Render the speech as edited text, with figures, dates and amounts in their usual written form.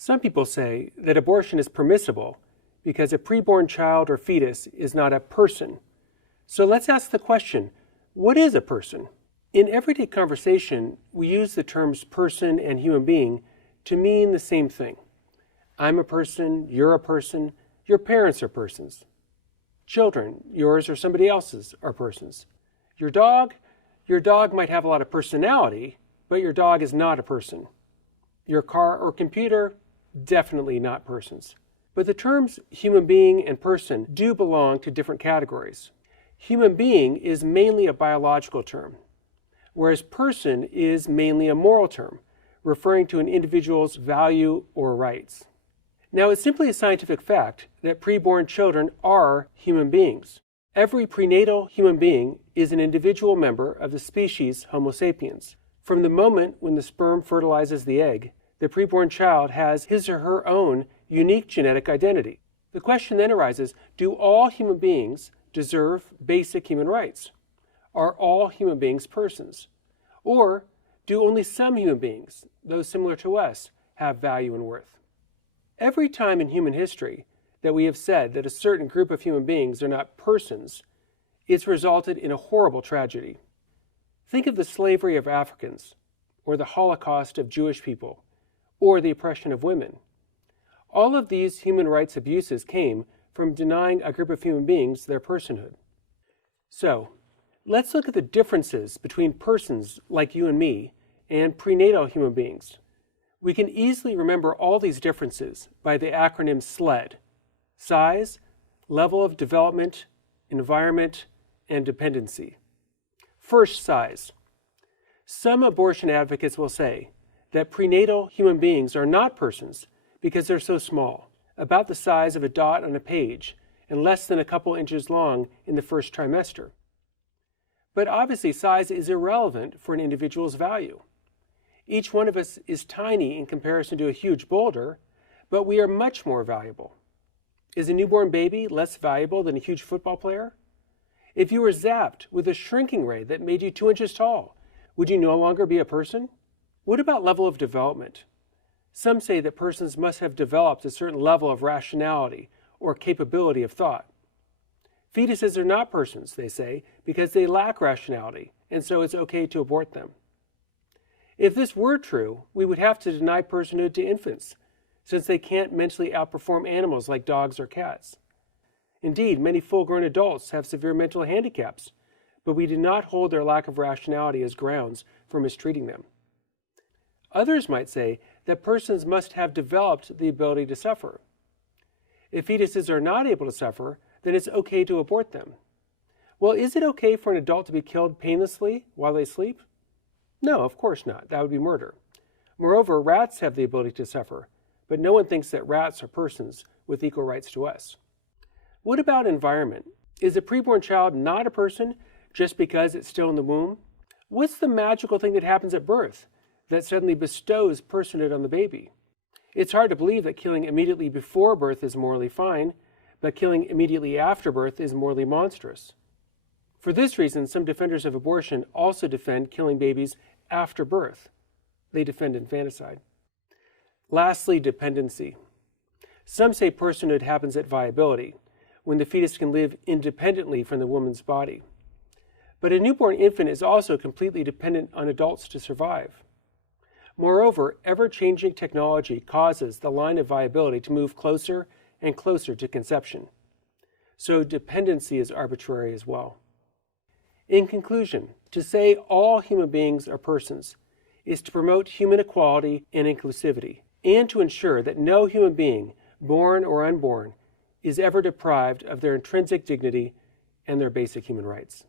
Some people say that abortion is permissible because a preborn child or fetus is not a person. So let's ask the question, what is a person? In everyday conversation, we use the terms person and human being to mean the same thing. I'm a person, you're a person, your parents are persons. Children, yours or somebody else's, are persons. Your dog might have a lot of personality, but your dog is not a person. Your car or computer, definitely not persons. But the terms human being and person do belong to different categories. Human being is mainly a biological term, whereas person is mainly a moral term, referring to an individual's value or rights. Now, it's simply a scientific fact that preborn children are human beings. Every prenatal human being is an individual member of the species Homo sapiens. From the moment when the sperm fertilizes the egg, the preborn child has his or her own unique genetic identity. The question then arises, do all human beings deserve basic human rights? Are all human beings persons? Or do only some human beings, those similar to us, have value and worth? Every time in human history that we have said that a certain group of human beings are not persons, it's resulted in a horrible tragedy. Think of the slavery of Africans, or the Holocaust of Jewish people, or the oppression of women. All of these human rights abuses came from denying a group of human beings their personhood. So, let's look at the differences between persons like you and me and prenatal human beings. We can easily remember all these differences by the acronym SLED: size, level of development, environment, and dependency. First, size. Some abortion advocates will say that prenatal human beings are not persons because they're so small, about the size of a dot on a page and less than a couple inches long in the first trimester. But obviously, size is irrelevant for an individual's value. Each one of us is tiny in comparison to a huge boulder, but we are much more valuable. Is a newborn baby less valuable than a huge football player? If you were zapped with a shrinking ray that made you 2 inches tall, would you no longer be a person? What about level of development? Some say that persons must have developed a certain level of rationality or capability of thought. Fetuses are not persons, they say, because they lack rationality, and so it's okay to abort them. If this were true, we would have to deny personhood to infants, since they can't mentally outperform animals like dogs or cats. Indeed, many full-grown adults have severe mental handicaps, but we do not hold their lack of rationality as grounds for mistreating them. Others might say that persons must have developed the ability to suffer. If fetuses are not able to suffer, then it's okay to abort them. Well, is it okay for an adult to be killed painlessly while they sleep? No, of course not. That would be murder. Moreover, rats have the ability to suffer, but no one thinks that rats are persons with equal rights to us. What about environment? Is a preborn child not a person just because it's still in the womb? What's the magical thing that happens at birth that suddenly bestows personhood on the baby? It's hard to believe that killing immediately before birth is morally fine, but killing immediately after birth is morally monstrous. For this reason, some defenders of abortion also defend killing babies after birth. They defend infanticide. Lastly, dependency. Some say personhood happens at viability, when the fetus can live independently from the woman's body. But a newborn infant is also completely dependent on adults to survive. Moreover, ever-changing technology causes the line of viability to move closer and closer to conception. So dependency is arbitrary as well. In conclusion, to say all human beings are persons is to promote human equality and inclusivity, and to ensure that no human being, born or unborn, is ever deprived of their intrinsic dignity and their basic human rights.